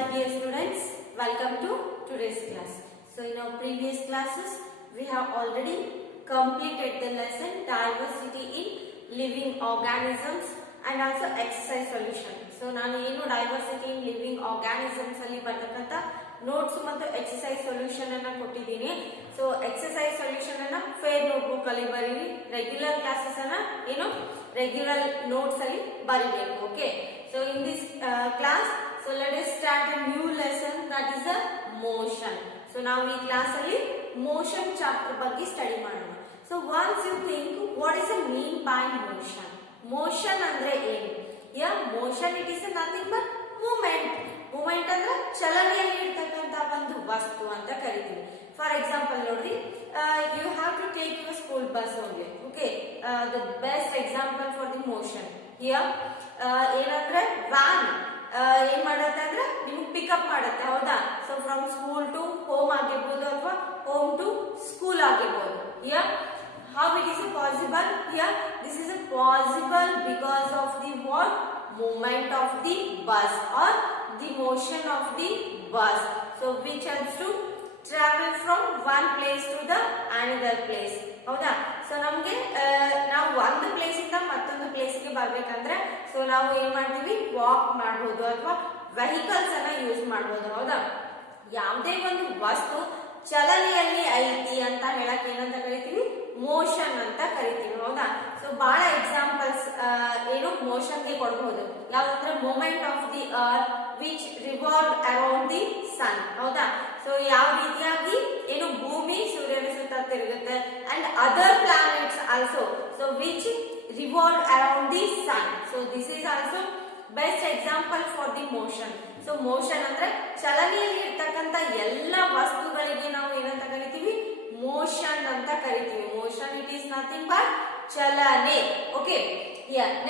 Hi dear students, welcome to today's class. So in our previous classes, we have already completed the lesson diversity in living organisms and also exercise solution. So ನಾನು ಏನು diversity in living organisms ಅಲ್ಲಿ ಬರ್ತಕ್ಕಂತ notes ಮತ್ತು exercise solution ಅನ್ನು ಕೊಟ್ಟಿದ್ದೀನಿ. So exercise solution ಅನ್ನು fair notebook ಅಲ್ಲಿ ಬರೀರಿ, regular classes ಅನ್ನ ಏನು ರೆಗ್ಯುಲರ್ ನೋಟ್ಸ್ ಅಲ್ಲಿ ಬರೀಬೇಕು. Okay, so in this class so let us start a new lesson, that is a motion. So now ಈ ಕ್ಲಾಸ್ ಅಲ್ಲಿ motion chapter ಬಗ್ಗೆ ಸ್ಟಡಿ ಮಾಡೋಣ. So once you think what is the mean by motion? Motion ಅಂದ್ರೆ ಏನು? Yeah, motion it is nothing but movement. Movement ಅಂದ್ರೆ ಚಲನೆಯಲ್ಲಿ ಇರತಕ್ಕಂತ ಒಂದು ವಸ್ತು ಅಂತ ಕರೀತೀವಿ. ಫಾರ್ ಎಕ್ಸಾಂಪಲ್ ನೋಡ್ರಿ, you have to take your school bus only. Okay, the best example for the motion here ಏನಂದ್ರೆ van ಏನ್ ಮಾಡುತ್ತೆ ಅಂದ್ರೆ ನಿಮಗೆ ಪಿಕಪ್ ಮಾಡುತ್ತೆ, ಹೌದಾ? So from school to home ಆಗಿರ್ಬೋದು ಅಥವಾ ಹೋಮ್ ಟು ಸ್ಕೂಲ್ ಆಗಿರ್ಬೋದು. Here how it is possible? Here this is possible because of the what? Movement of the bus or the motion of the bus, so which helps to travel from one place to the another place. ಹೌದಾ? So ನಮಗೆ ನಾವು ಒಂದು place ಇಂದ ಮತ್ತೊಂದು place ಗೆ ಬರ್ಬೇಕಂದ್ರೆ so ನಾವು ಏನ್ ಮಾಡ್ತೀವಿ, ವಾಕ್ ಮಾಡಬಹುದು ಅಥವಾ ವೆಹಿಕಲ್ಸ್ ಅನ್ನ ಯೂಸ್ ಮಾಡಬಹುದು. ಹೌದಾ? ಯಾವುದೇ ಒಂದು ವಸ್ತು ಚಲನೆಯಲ್ಲಿ ಐತಿ ಅಂತ ಹೇಳಕ್ ಏನಂತ ಕರಿತೀವಿ, ಮೋಷನ್ ಅಂತ ಕರಿತೀವಿ. ಹೌದಾ? ಸೊ ಬಹಳ ಎಕ್ಸಾಂಪಲ್ಸ್ ಏನು ಮೋಷನ್ ಗೆ ಕೊಡಬಹುದು. ಯಾವ್ದಂದ್ರೆ moment of the earth which revolve around the sun. ಹೌದಾ? ಸೊ ಯಾವ ರೀತಿಯಾಗಿ ಏನು ಭೂಮಿ ಸೂರ್ಯನ ಸುತ್ತ ತಿರುಗುತ್ತೆ and other planets also, so which revolve around the sun. So this is also best example for the motion. So motion ಅಂದ್ರೆ ಚಲನೆಯಲ್ಲಿ ಇರ್ತಕ್ಕಂತ ಎಲ್ಲ ವಸ್ತುಗಳಿಗೆ ನಾವು ಏನಂತ ಕರಿತೀವಿ, ಮೋಷನ್ ಅಂತ ಕರಿತೀವಿ. Motion it is nothing but ಚಲನೆ. Okay,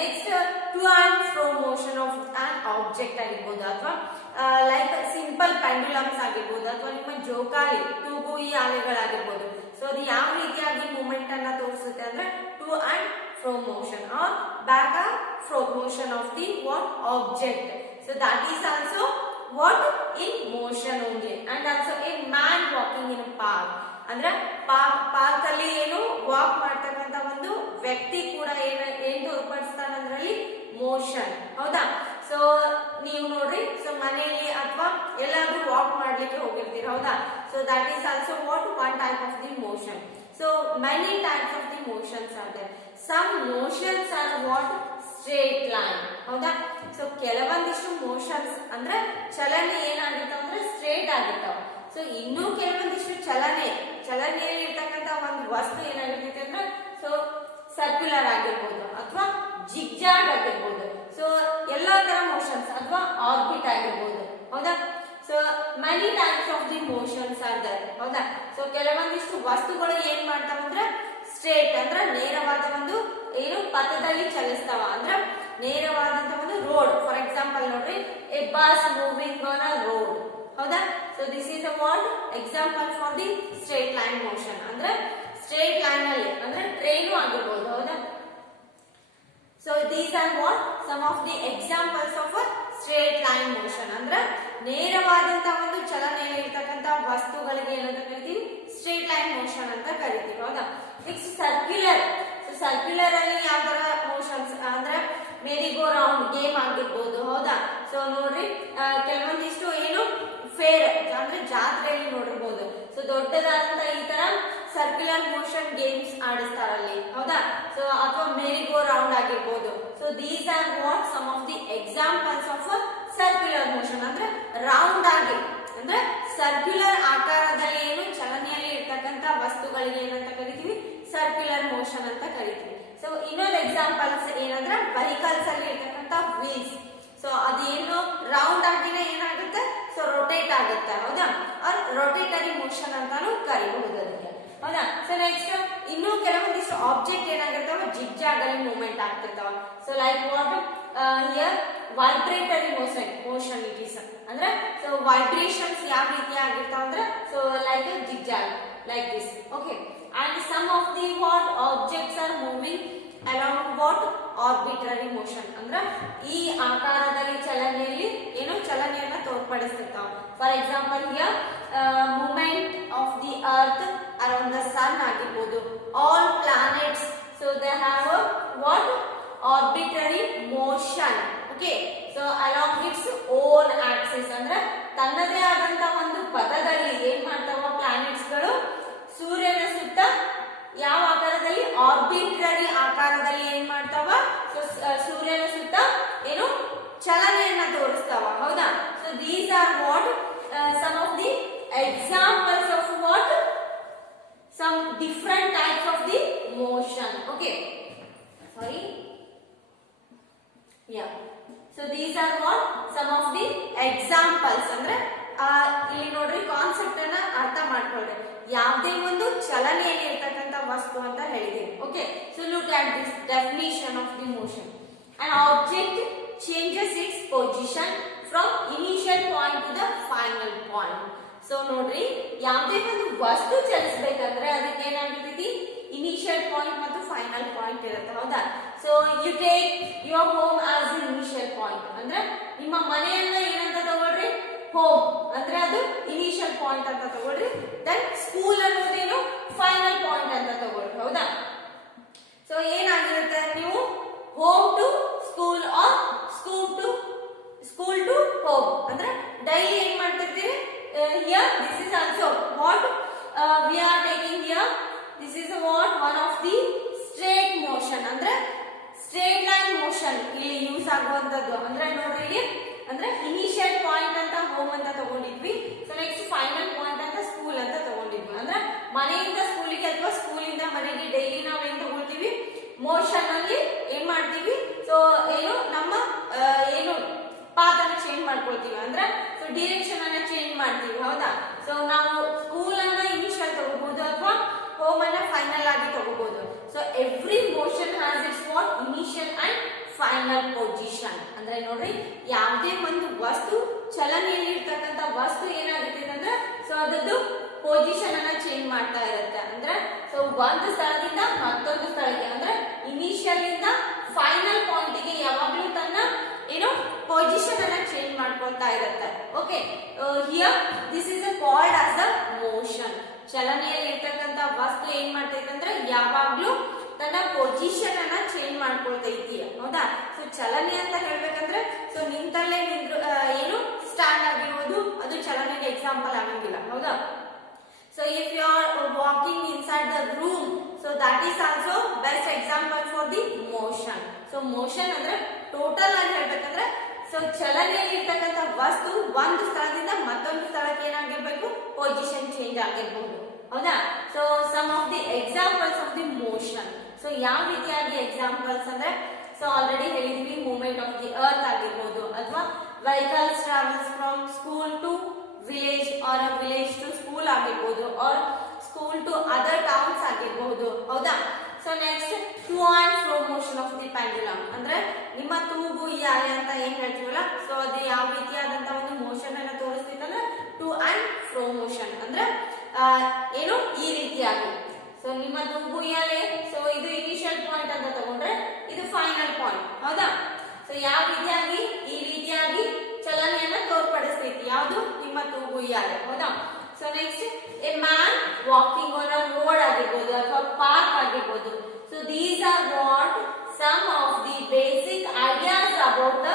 next to and fro motion of an object ಆಗಿರ್ಬೋದು ಅಥವಾ ಲೈಕ್ ಸಿಂಪಲ್ ಪೆಂಡುಲಮ್ಸ್ ಆಗಿರ್ಬೋದು ಅಥವಾ ನಿಮ್ಮ ಜೋಕಾಲಿ ತೂಗು ಈ ಆಲೆಗಳಾಗಿರ್ಬೋದು. ಸೊ ಅದು ಯಾವ ರೀತಿಯಾಗಿ ಮೂವ್ಮೆಂಟ್ ಅನ್ನ ತೋರಿಸುತ್ತೆ ಅಂದ್ರೆ to and fro motion or back and fro motion of the what object. So that is also what in motion only. And also a man walking in park ಅಂದ್ರೆ ಪಾರ್ಕ್ ಅಲ್ಲಿ ಏನು walk ಮಾಡ್ತಕ್ಕಂತ ಒಂದು ವ್ಯಕ್ತಿ ಕೂಡ ಏನ್ ತೋರ್ಪಡಿಸ್ತಾನೆ ಅಂದ್ರಲ್ಲಿ ಮೋಷನ್. ಹೌದಾ? So ನೀವು ನೋಡ್ರಿ, ಸೊ ಮನೆಯಲ್ಲಿ ಅಥವಾ ಎಲ್ಲಾದ್ರೂ ವಾಕ್ ಮಾಡ್ಲಿಕ್ಕೆ ಹೋಗಿರ್ತೀರಿ. ಹೌದಾ? So that is also what one type of the motion. So many types of the motions are there. Some motions are what straight line. ಹೌದಾ? ಸೊ ಕೆಲವೊಂದಿಷ್ಟು ಮೋಷನ್ಸ್ ಅಂದ್ರೆ ಚಲನೆ ಏನಾಗಿರ್ತಾವ ಅಂದ್ರೆ ಸ್ಟ್ರೇಟ್ ಆಗಿರ್ತಾವ. ಸೊ ಇನ್ನೂ ಕೆಲವೊಂದಿಷ್ಟು ಚಲನೆಯಲ್ಲಿ ಇರ್ತಕ್ಕಂತ ಒಂದು ವಸ್ತು ಏನಾಗಿರ್ತೈತೆ ಅಂದ್ರೆ ಸೊ ಸರ್ಕ್ಯುಲರ್ ಆಗಿರ್ಬೋದು ಅಥವಾ ಜಿಗ್ಜಾಗ್ ಆಗಿರ್ಬೋದು. ಸೊ ಎಲ್ಲಾ ತರ ಮೋಷನ್ಸ್ ಅಥವಾ ಆರ್ಬಿಟ್ ಆಗಿರ್ಬೋದು. ಹೌದಾ? So many types of the motions are there. ಹೌದಾ? ಸೊ ಕೆಲವೊಂದಿಷ್ಟು ವಸ್ತುಗಳು ಏನ್ ಮಾಡ್ತಾವಂದ್ರೆ ಸ್ಟ್ರೇಟ್ ಅಂದ್ರೆ ನೇರವಾದ ಒಂದು ಏನು ಪಥದಲ್ಲಿ ಚಲಿಸ್ತಾವ, ಅಂದ್ರೆ ನೇರವಾದಂತ ಒಂದು ರೋಡ್. ಫಾರ್ ಎಕ್ಸಾಂಪಲ್ ನೋಡ್ರಿ, a bus moving on a road. ಹೌದಾ? So this is a what example for the straight line motion. ಅಂದ್ರೆ ಸ್ಟ್ರೇಟ್ ಲೈನ್ ಅಲ್ಲಿ ಅಂದ್ರೆ ಟ್ರೈನು ಆಗಿರ್ಬೋದು. ಹೌದಾ? So these are what some of the examples of a straight line motion. ಅಂದ್ರೆ ನೇರವಾದಂತಹ ಒಂದು ಚಲನೆಯಲ್ಲಿ ಇರ್ತಕ್ಕಂತ ವಸ್ತುಗಳಿಗೆ ಏನಂತ ಕರಿತೀವಿ, ಸ್ಟ್ರೇಟ್ ಲೈನ್ ಮೋಷನ್ ಅಂತ ಕರಿತೀವಿ. ಹೌದಾ? Next circular. ಸೊ ಸರ್ಕ್ಯುಲರ್ ಅಲ್ಲಿ ಯಾವ ತರ ಮೋಷನ್ಸ್ ಅಂದ್ರೆ ಮೇರಿ ಗೋ ರೌಂಡ್ ಗೇಮ್ ಆಗಿರ್ಬೋದು. ಹೌದಾ? ಸೊ ನೋಡ್ರಿ, ಕೆಲವೊಂದಿಷ್ಟು ಏನು ಫೇರ್ ಅಂದ್ರೆ ಜಾತ್ರೆಯಲ್ಲಿ ನೋಡಿರ್ಬೋದು. ಸೊ ದೊಡ್ಡದಾದಂತ ಈ ತರ ಸರ್ಕ್ಯುಲರ್ ಮೋಷನ್ ಗೇಮ್ಸ್ ಆಡಿಸ್ತಾರಲ್ಲಿ. ಹೌದಾ? ಸೊ ಅಥವಾ ಮೇರಿ ಗೋ ರೌಂಡ್ ಆಗಿರ್ಬೋದು. So these are what some of the examples of circular motion. ಅಂದ್ರೆ ರೌಂಡ್ ಆಗಿ ಅಂದ್ರೆ ಸರ್ಕ್ಯುಲರ್ ಆಕಾರದಲ್ಲಿ ಏನು ಚಲನೆಯಲ್ಲಿ ಇರ್ತಕ್ಕಂತ ವಸ್ತುಗಳಿಗೆ ಏನಂತ ಕರಿತೀವಿ, ಸರ್ಕ್ಯುಲರ್ ಮೋಷನ್ ಅಂತ ಕರಿತೀವಿ. ಸೊ ಇನ್ನೊಂದು ಎಕ್ಸಾಂಪಲ್ಸ್ ಏನಂದ್ರೆ ವೆಹಿಕಲ್ಸ್ ಅಲ್ಲಿ ಇರ್ತಕ್ಕಂತ ವೀಲ್ಸ್. ಸೊ ಅದೇನು ರೌಂಡ್ ಆಗಿನೇ ಏನಾಗುತ್ತೆ, ಸೊ ರೊಟೇಟ್ ಆಗುತ್ತೆ. ಹೌದಾ? ಆರ್ ರೊಟೇಟರಿ ಮೋಷನ್ ಅಂತಾನು ಕರಿಬಹುದು ಅದಕ್ಕೆ. ಹೌದಾ? ಸೊ ನೆಕ್ಸ್ಟ್ ಇನ್ನು ಕೆಲವೊಂದಿಷ್ಟು ಆಬ್ಜೆಕ್ಟ್ ಏನಾಗಿರ್ತಾವ, ಜಿಗ್ಜಾಗ್ ಅಲ್ಲಿ ಮೂವ್ಮೆಂಟ್ ಆಗ್ತಿರ್ತಾವ. So like what here vibratory motion it is ಅಂದ್ರೆ ಸೊ ವೈಬ್ರೇಷನ್ಸ್ ಯಾವ ರೀತಿ ಆಗಿರ್ತಾವ ಅಂದ್ರೆ so like zigzag like this. Okay, and some of the what objects are moving along what arbitrary motion ಅಂದ್ರೆ ಈ ಆಕಾರದಲ್ಲಿ ಚಲನೆಯಲ್ಲಿ ಏನೋ ಚಲನೆಯನ್ನ ತೋರ್ಪಡಿಸ್ತಾರೆ. ತೋರ್ಪಡಿಸ್ತಿರ್ತಾವ. For example here movement of the earth around the sun ಆಗಿರ್ಬೋದು. All planets so they have what arbitrary motion. Okay, so along its own Axis ಅಂದ್ರೆ ತನ್ನದೇ ಆದಂತ ಒಂದು ಪಥದಲ್ಲಿ ಏನ್ ಮಾಡ್ತಾವ ಪ್ಲಾನೆಟ್ಸ್ ಗಳು ಸೂರ್ಯನ ಸುತ್ತ ಯಾವ ಆಕಾರದಲ್ಲಿ ಆರ್ಬಿಟ್ರರಿ ಆಕಾರದಲ್ಲಿ ಏನ್ ಮಾಡ್ತಾವ ಸೂರ್ಯನ ಸುತ್ತ ಏನು ಚಲನೆಯನ್ನ ತೋರಿಸ್ತಾವ. ಹೌದಾ? So these are what some of the examples of what some different types of the motion. Okay, sorry, yeah, so these are what some of the examples. ಅಂದ್ರೆ ಇಲ್ಲಿ ನೋಡ್ರಿ ಕಾನ್ಸೆಪ್ಟ್ ಅನ್ನ ಅರ್ಥ ಮಾಡ್ಕೊಳ್ಳಿ. ಯಾವುದೇ ಒಂದು ಚಲನೆಯಲ್ಲಿ ಇರತಕ್ಕಂತ ವಸ್ತು ಅಂತ ಹೇಳಿದೀನಿ. Okay, so look at this definition of the motion. an object changes its position from initial point to the final point. So ನೋಡ್ರಿ, ಯಾವುದೇ ಒಂದು ವಸ್ತು ಚಲಿಸಬೇಕಂದ್ರೆ ಅದಕ್ಕೆ ಏನಾಗಿರ್ತೈತಿ ಇನಿಷಿಯಲ್ ಪಾಯಿಂಟ್ ಮತ್ತು ಫೈನಲ್ ಪಾಯಿಂಟ್ ಇರುತ್ತೆ. ಹೌದಾ? So you take your home as initial point ಅಂದ್ರೆ ನಿಮ್ಮ ಮನೆಯನ್ನ ಏನಂತ ತಗೊಳ್ರಿ ಹೋಮ್ ಅಂದ್ರೆ ಅದು ಇನಿಷಿಯಲ್ ಪಾಯಿಂಟ್ ಅಂತ ತಗೊಳ್ರಿ. ದೆನ್ ಸ್ಕೂಲ್ ಅನ್ನೋದೇನು ಫೈನಲ್ ಪಾಯಿಂಟ್ ಅಂತ ತಗೊಳ್ರಿ. ಹೌದಾ? ಸೊ ಏನಾಗಿರುತ್ತೆ ನೀವು home to school or school to home ಅಂದ್ರೆ ಡೈಲಿ ಏನ್ ಮಾಡ್ತಿರ್ತೀರಿ. Here this is also what we are taking here. This is what one of the straight motion ಅಂದ್ರೆ straight line motion ಇಲ್ಲಿ ಯೂಸ್ ಆಗುವಂತದ್ದು. ಅಂದ್ರೆ ನೋಡ್ರಿ ಇಲ್ಲಿ ಅಂದ್ರೆ ಇನಿಷಿಯಲ್ ಪಾಯಿಂಟ್ ಅಂತ ಹೋಮ್ ಅಂತ ತಗೊಂಡಿದ್ವಿ. ಸೊ ನೆಕ್ಸ್ಟ್ ಫೈನಲ್ ಪಾಯಿಂಟ್ ಅಂತ ಸ್ಕೂಲ್ ಅಂತ ತಗೊಂಡಿದ್ವಿ. ಅಂದ್ರೆ ಮನೆಯಿಂದ ಸ್ಕೂಲಿಗೆ ಅಥವಾ ಸ್ಕೂಲಿಂದ ಮನೆಗೆ ಡೈಲಿ ನಾವು ಏನ್ ತಗೊಳ್ತೀವಿ ಮೋಷನ್ ಅಲ್ಲಿ ಏನ್ ಮಾಡ್ತೀವಿ. ಸೊ ಏನು ನಮ್ಮ ಏನು ಪಾತನ್ನ ಚೇಂಜ್ ಮಾಡ್ಕೊಳ್ತೀವಿ ಅಂದ್ರೆ ಸೊ ಡಿರೆಕ್ಷನ್ ಅನ್ನ ಚೇಂಜ್ ಮಾಡ್ತೀವಿ. ಹೌದಾ? ಸೊ ನಾವು ಸ್ಕೂಲ್ ಅನ್ನ ಇನಿಷಿಯಲ್ ತಗೋಬಹುದು ಅಥವಾ ಹೋಮ್ ಅನ್ನ ಫೈನಲ್ ಆಗಿ ತಗೋಬಹುದು. So every motion has its what initial and final position. ಅಂದ್ರೆ ನೋಡ್ರಿ, ಯಾವುದೇ ಒಂದು ವಸ್ತು ಚಲನೆಯಲ್ಲಿ ಇರ್ತಕ್ಕಂಥ ವಸ್ತು ಏನಾಗುತ್ತೆ ಅಂದ್ರೆ ಸೊ ಅದದ್ದು ಪೊಸಿಷನ್ ಅನ್ನ ಚೇಂಜ್ ಮಾಡ್ತಾ ಇರುತ್ತೆ. ಅಂದ್ರೆ ಸೊ ಒಂದು ಸ್ಥಳದಿಂದ ಮತ್ತೊಂದು ಸ್ಥಳಕ್ಕೆ ಅಂದ್ರೆ ಇನಿಷಿಯಲ್ ಇಂದ ಫೈನಲ್ ಪಾಯಿಂಟ್ ಗೆ ಯಾವಾಗ್ಲೂ ತನ್ನ ಏನು ಪೊಸಿಷನ್ ಅನ್ನ ಚೇಂಜ್ ಮಾಡ್ಕೊಳ್ತಾ ಇರುತ್ತೆ. Okay, here this is called as the motion. ಚಲನೆಯಲ್ಲಿ ಇರ್ತಕ್ಕಂಥ ವಸ್ತು ಏನ್ ಮಾಡ್ತೈತೆ ಅಂದ್ರೆ ಯಾವಾಗ್ಲೂ ತನ್ನ ಪೊಸಿಷನ್ ಅನ್ನ ಚೇಂಜ್ ಮಾಡ್ಕೊಳ್ತೈತಿ. ಹೌದಾ? ಸೊ ಚಲನೆ ಅಂತ ಹೇಳ್ಬೇಕಂದ್ರೆ ಸೊ ನಿಂತಲ್ಲೇ ಏನು ಸ್ಟ್ಯಾಂಡ್ ಆಗಿರೋದು ಅದು ಚಲನೆಗೆ ಎಕ್ಸಾಂಪಲ್ ಆಗಂಗಿಲ್ಲ. ಹೌದಾ? So if you are walking inside the room so that is also best example for the motion. So motion ಅಂದ್ರೆ ಟೋಟಲ್ ಆಗಿ ಹೇಳ್ಬೇಕಂದ್ರೆ ಸೊ ಚಲನೆಯಲ್ಲಿ ಇರ್ತಕ್ಕಂಥ ವಸ್ತು ಒಂದು ಸ್ಥಳದಿಂದ ಮತ್ತೊಂದು ಸ್ಥಳಕ್ಕೆ ಏನಾಗಿರ್ಬೇಕು ಪೊಸಿಷನ್ ಚೇಂಜ್ ಆಗಿರ್ಬಹುದು. ಹೌದಾ? So some of the examples of the motion. So ಯಾವ ರೀತಿಯಾಗಿ ಎಕ್ಸಾಂಪಲ್ಸ್ ಅಂದ್ರೆ ಸೊ ಆಲ್ರೆಡಿ ಹೇಳಿದ್ವಿ ಮೂವ್ಮೆಂಟ್ ಆಫ್ ದಿ ಅರ್ತ್ ಆಗಿರ್ಬೋದು ಅಥವಾ vehicles travels from school to village or village to school ಆಗಿರ್ಬೋದು or school to other towns ಆಗಿರ್ಬಹುದು. ಹೌದಾ? So next to and fro motion of the pendulum ಅಂದ್ರೆ ನಿಮ್ಮ ತೂಗು ಯಾಲೆ ಅಂತ ಏನ್ ಹೇಳ್ತೀವಲ್ಲ ಸೊ ಅದು ಯಾವ ರೀತಿಯಾದಂತ ಒಂದು ಮೋಷನ್ ಅನ್ನ ತೋರಿಸ್ತಿತ್ತಂದ್ರೆ ಟು ಅಂಡ್ ಫ್ರೋ ಮೋಷನ್ ಅಂದ್ರೆ ಏನು ಈ ರೀತಿಯಾಗಿ. ಸೊ ನಿಮ್ಮ ತೂಗು ಯಾಲೆ ಸೊ ಇದು ಇನಿಷಿಯಲ್ ಪಾಯಿಂಟ್ ಅಂತ ತಗೊಂಡ್ರೆ ಇದು ಫೈನಲ್ ಪಾಯಿಂಟ್. ಹೌದಾ? ಸೊ ಯಾವ ರೀತಿಯಾಗಿ ಈ ರೀತಿಯಾಗಿ ಚಲನೆಯನ್ನ ತೋರ್ಪಡಿಸ್ತೈತಿ ಯಾವುದು ನಿಮ್ಮ ತೂಗು ಯಾಲೆ. ಹೌದಾ? So next a man walking on a road ಆಗಿರ್ಬೋದು ಅಥವಾ ಪಾರ್ಕ್ ಆಗಿರ್ಬೋದು. So these are what some of the basic ideas about the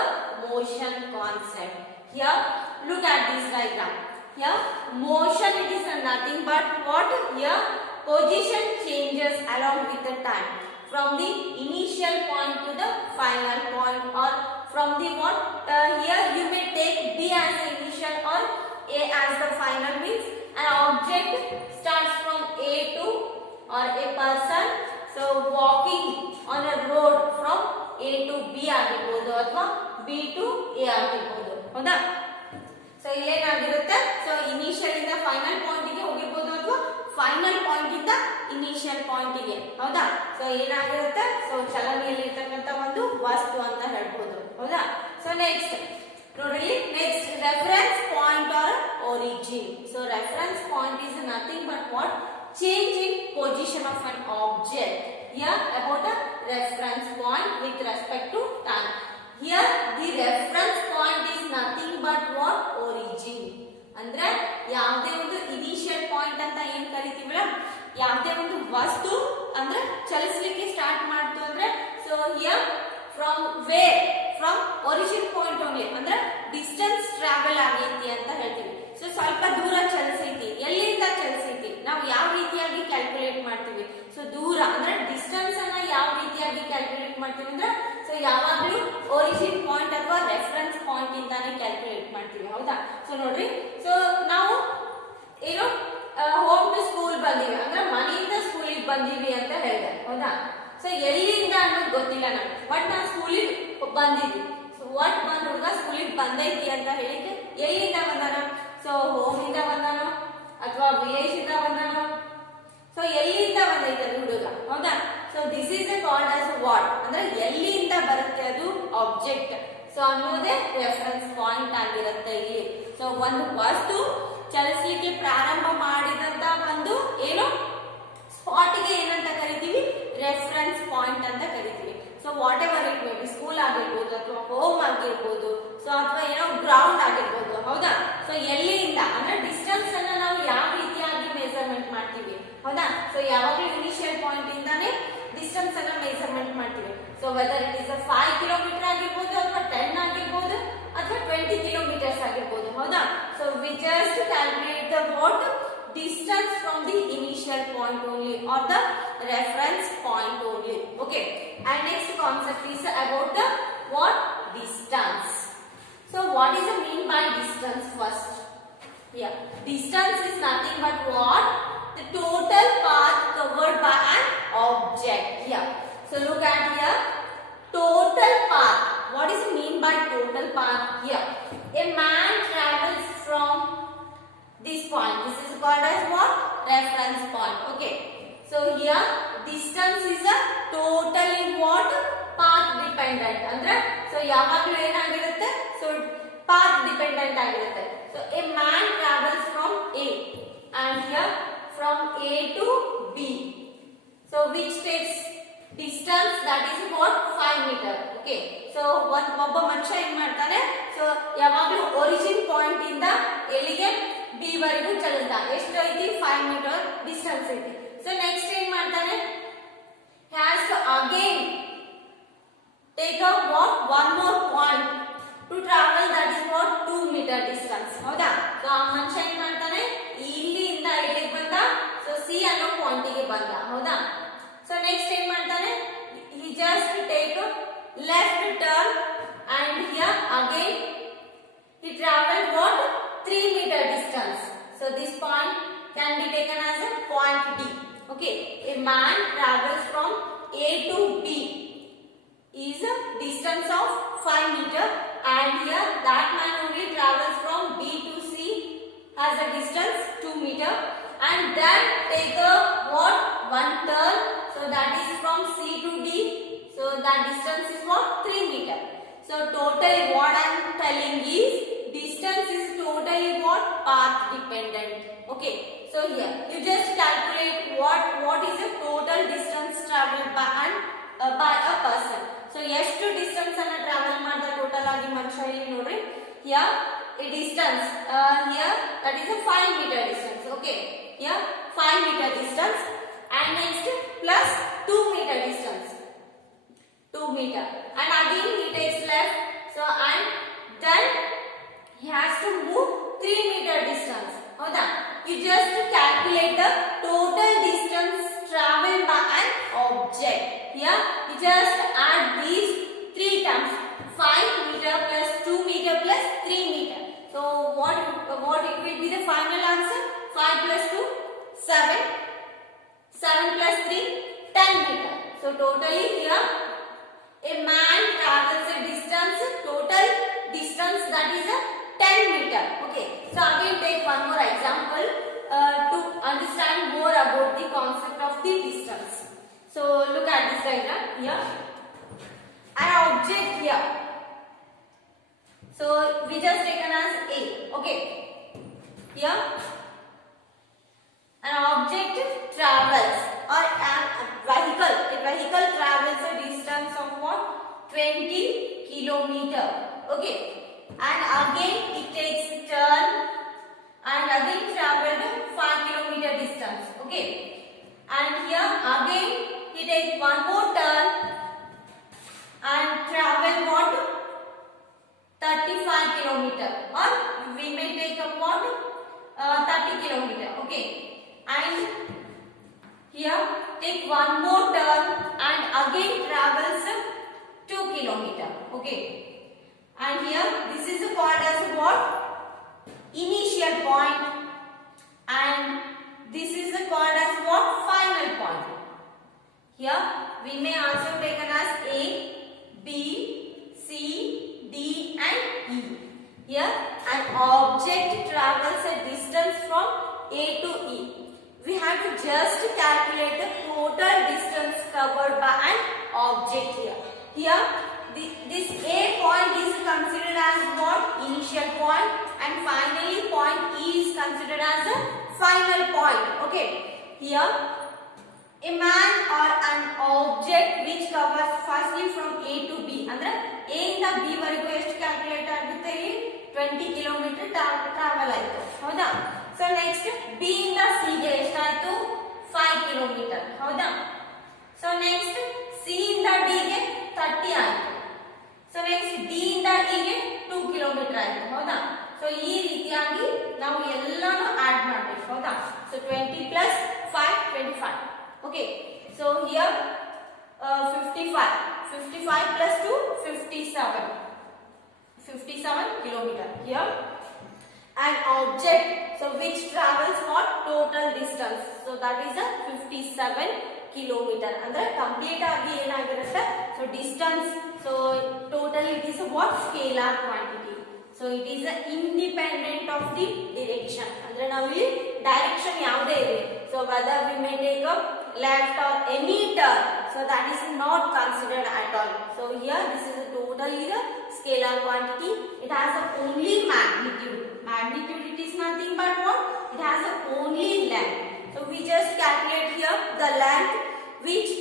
motion concept. Here look at this diagram. Here motion it is nothing but what? Here position changes along with the time from the initial point to the final point or from the what? Here you may take B as the initial or A as the final. Means an object starts from A to or a person so walking on a road from A to B ಆಗಿರಬಹುದು ಅಥವಾ B to A ಆಗಿರಬಹುದು. ಹೌದಾ? So ಇಲ್ಲೇನಾಗಿರುತ್ತೆ so initial ಇಂದ final point ಗೆ ಹೋಗಿರ್ಬೋದು ಅಥವಾ final point ಇಂದ initial point ಗೆ. ಹೌದಾ? ಸೊ ಏನಾಗಿರುತ್ತೆ ಸೊ ಚಲನೆಯಲ್ಲಿ ಇರ್ತಕ್ಕಂಥ ಒಂದು ವಸ್ತು ಅಂತ ಹೇಳ್ಬೋದು. ಹೌದಾ? ಸೊ ನೆಕ್ಸ್ಟ್ ನೋಡ್ರಿ, next reference point or origin. So reference point is nothing but what? Change in position of an object. Here about a reference point with respect to time. Here the reference point is nothing but what? Origin. ಯಾವುದೇ ಒಂದು ವಸ್ತು ಅಂದ್ರೆ ಚಲಿಸಲಿಕ್ಕೆ start ಮಾಡ್ತು ಅಂದ್ರೆ so here from where from origin point only ಅಂದ್ರೆ distance travel ಆಗೈತಿ ಅಂತ ಹೇಳ್ತೀವಿ. ಸೊ ಸ್ವಲ್ಪ ದೂರ ಚಲಿಸೈತಿ, ಎಲ್ಲಿಂದ ಚಲಿಸೈತಿ ನಾವು ಯಾವ ರೀತಿಯಾಗಿ ಕ್ಯಾಲ್ಕುಲೇಟ್ ಮಾಡ್ತೀವಿ. ಸೊ ದೂರ ಅಂದ್ರೆ ಡಿಸ್ಟೆನ್ಸ್ ಅನ್ನ ಯಾವ ರೀತಿಯಾಗಿ ಕ್ಯಾಲ್ಕುಲೇಟ್ ಮಾಡ್ತೀವಿ ಅಂದ್ರೆ ಸೊ ಯಾವಾಗ್ಲೂ ಒರಿಜಿನ್ ಪಾಯಿಂಟ್ ಅಥವಾ ರೆಫರೆನ್ಸ್ ಪಾಯಿಂಟ್ ಇಂದಾನೆ ಕ್ಯಾಲ್ಕುಲೇಟ್ ಮಾಡ್ತೀವಿ, ಹೌದಾ. ಸೊ ನೋಡ್ರಿ, ಸೊ ನಾವು ಏನು ಹೋಮ್ ಟು ಸ್ಕೂಲ್ ಬಂದಿವಿ ಅಂದ್ರೆ ಮನೆಯಿಂದ ಸ್ಕೂಲಿಗೆ ಬಂದಿವಿ ಅಂತ ಹೇಳಿದೆ, ಹೌದಾ. ಸೊ ಎಲ್ಲಿಂದ ಅನ್ನೋದು ಗೊತ್ತಿಲ್ಲ ನಮ್ಗೆ, ಬಟ್ ನಾವು ಸ್ಕೂಲಿಗೆ ಬಂದಿದ್ವಿ. ಸೊ ವಾಟ್ ಒಂದ್ ಹುಡುಗ ಸ್ಕೂಲಿಗೆ ಬಂದೈತಿ ಅಂತ ಹೇಳಿಕ್ಕೆ ಎಲ್ಲಿಂದ ಬಂದಾನ, ಸೊ ಹೋಮ್ ಇಂದ ಬಂದಾನೋ ಅಥವಾ ವಿಲೇಜ್ ಇಂದ ಬಂದಾನೋ, ಸೊ ಎಲ್ಲಿಂದ ಬಂದೈತೆ ಅದು ಹುಡುಗ, ಹೌದಾ. So this is called as what ಅಂದ್ರೆ ಎಲ್ಲಿಂದ ಬರುತ್ತೆ ಅದು ಆಬ್ಜೆಕ್ಟ್. ಸೊ ಅನ್ನೋದೇ ರೆಫರೆನ್ಸ್ ಪಾಯಿಂಟ್ ಆಗಿರುತ್ತೆ ಇಲ್ಲಿ. ಸೊ ಒಂದು ವಸ್ತು ಚಲಿಸಲಿಕ್ಕೆ ಪ್ರಾರಂಭ ಮಾಡಿದಂತ ಒಂದು ಏನು ಸ್ಪಾಟ್ಗೆ ಏನಂತ ಕರಿತೀವಿ, ರೆಫರೆನ್ಸ್ ಪಾಯಿಂಟ್ ಅಂತ ಕರಿತೀವಿ. So what ever it may be, school ಆಗಿರ್ಬೋದು ಅಥವಾ ಹೋಮ್ ಆಗಿರ್ಬೋದು, ಸೊ ಅಥವಾ ಏನೋ ಗ್ರೌಂಡ್ ಆಗಿರ್ಬೋದು, ಹೌದಾ. ಸೊ ಎಲ್ಲಿಂದ ಅಂದ್ರೆ ಡಿಸ್ಟೆನ್ಸ್ ಅನ್ನ ನಾವು ಯಾವ ರೀತಿಯಾಗಿ ಮೆಜರ್ಮೆಂಟ್ ಮಾಡ್ತೀವಿ, ಹೌದಾ. ಸೊ ಯಾವಾಗಲೂ ಇನಿಷಿಯಲ್ ಪಾಯಿಂಟ್ ಇಂದಾನೆ ಡಿಸ್ಟೆನ್ಸ್ ಅನ್ನ ಮೆಜರ್ಮೆಂಟ್ ಮಾಡ್ತೀವಿ. So whether it is 5 kilometre ಆಗಿರ್ಬೋದು ಅಥವಾ 10 ಆಗಿರ್ಬೋದು ಅಥವಾ 20 ಕಿಲೋಮೀಟರ್ಸ್ ಆಗಿರ್ಬೋದು, ಹೌದಾ. So we just calculate the what distance from the initial point only or the reference point only. Okay, and next concept is about the what distance. So what is the mean by distance first? Yeah, distance is nothing but what the total path covered by an object. Yeah, so look at here, total path. What is the mean by total path? Here a man travels from this point, this is called as what reference point. Okay, so here distance is a totally what path dependent ಅಂದ್ರೆ so ಯಾವಾಗಲೂ ಏನಾಗಿರುತ್ತೆ, so path dependent ಆಗಿರುತ್ತೆ. So a man travels from A and here from A to B, so which takes distance that is what 5 meter. Okay, so ಒಬ್ಬ ಮನುಷ್ಯ ಏನ್ ಮಾಡ್ತಾನೆ, so ಯಾವಾಗಲೂ origin point ಇಂದ ಎಲ್ಲಿಗೆ ಬಿ ವರೆಗೂ ಚಲಿಸ್ತಾ, ಎಷ್ಟು ಐತಿ 5 ಮೀಟರ್ ಡಿಸ್ಟೆನ್ಸ್ ಐತಿ. ಸೊ ನೆಕ್ಸ್ಟ್ ಏನ್ ಮಾಡ್ತಾನೆ, has to again take up what one more point to travel that is what 2 metre distance, ಹೌದಾ. ಸೊ ಆ ಮನುಷ್ಯ ಏನ್ ಮಾಡ್ತಾನೆ, ಇಲ್ಲಿಂದ ಎಲ್ಲಿಗೆ ಬಂದ, ಸೊ ಸಿ ಅನ್ನೋ ಪಾಯಿಂಟಿಗೆ ಬಂದ, ಹೌದಾ. ಸೊ ನೆಕ್ಸ್ಟ್ ಏನ್ ಮಾಡ್ತಾನೆ, he just take a left turn and here again he traveled what 3 meter distance. So this point can be taken as a point D. Okay, a man travels from A to B is a distance of 5 meter and here that man only travels from B to C has a distance 2 meter and then take a what one turn, so that is from C to D, so that distance is what 3 meter. So total what I am telling is distance is totally what path dependent. Okay, so here you just calculate what is the total distance traveled by a person. So ಎಷ್ಟು distance ಅನ್ನು travel ಮಾಡಿದ total ಆಗಿ ಮನುಷ್ಯ ಇಲ್ಲಿ ನೋಡ್ರಿ, here a distance here that is a 5 meter distance. Okay, here 5 meter distance and next plus 2 meter distance, 2 meter and again he takes left, so and then he has to move 3 meter distance, howda. You just calculate the total distance traveled by an object. Here you just add these three terms, 5 meter plus 2 meter plus 3 meter. So what it will be the final answer? 5 plus 2 7, 7 plus 3 10 meter. So totally here a man travels a distance, total distance that is a 10 meter. Okay, so again take one more example to understand more about the concept of the distance. So look at this diagram here, an object here, so we just taken as A. Okay, here an object travels or a vehicle travels a distance of what 20 kilometer. Okay, and again it takes a turn and again traveled 5 kilometer distance. Okay, 35 kilometer, or we may take up what 30 kilometer. Okay, and here take one more turn and again travels 2 kilometer. Okay, and here this is called as what? Initial point, and this is called as what? Final point. Here we may also taken as A, B, C, D and E. Here an object travels a distance from A to E. We have to just calculate the total distance covered by an object here. Here this A point is considered as what? Initial point, and finally point E is considered as a final point. Okay, here a man or an object which covers firstly from A to B, ಅಂದ್ರೆ A ಇಂದ B ವರೆಗೂ ಎಷ್ಟು calculate ಆಗುತ್ತೆ? 20 kilometre travel ಆಯ್ತು, ಹೌದಾ? So next B ಇಂದ C ಗೆ ಎಷ್ಟಾಯ್ತು? 5 ಕಿಲೋಮೀಟರ್, ಹೌದಾ? ಸೊ ನೆಕ್ಸ್ಟ್ C ಇಂದ D ಗೆ 30 ಆಯ್ತು. ಸೊ ನೆಕ್ಸ್ಟ್ D ಇಂದ E ಗೆ 2 ಕಿಲೋಮೀಟರ್ ಆಯ್ತು, ಹೌದಾ? ಸೊ ಈ ರೀತಿಯಾಗಿ ನಾವು ಎಲ್ಲಾನು ಆಡ್ ಮಾಡಬೇಕು, ಹೌದಾ? So 20 plus 5 25. Okay, so here 55 plus 2 57 kilometer. Here an object, so which travels what? Total distance, so that is a 57 kilometer. Andre complete agi enagirutte? So distance, so total it is a what? Scalar quantity. So it is a independent of the direction. Andre now we direction yavade irli, so whether we may take up left or any turn, so that is not considered at all. So here this is a totally the scalar quantity. It has a only magnitude. Magnitude it is nothing but what? It has a only length. So we just calculate here the length which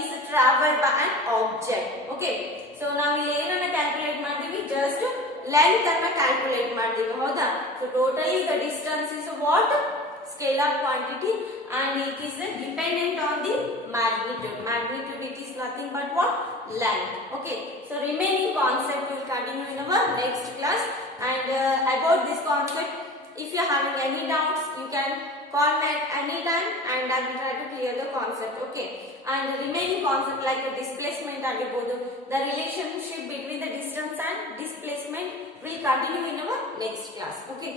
is traveled by an object. Okay, so now we ಏನನ್ನ calculate ಮಾಡ್ತೀವಿ? Just length ಅನ್ನ calculate ಮಾಡ್ತೀವಿ, ಹೌದಾ? So totally the distance is what? Scalar quantity, and it is dependent on the magnitude. Magnitude it is nothing but what? Length. Okay, so remaining concept will continue in our next class, and about this concept, if you are having any doubts, you can call me at any time and I will try to clear the concept. Okay, and the remaining concept like the displacement and the relationship between the distance and displacement will continue in our next class. Okay.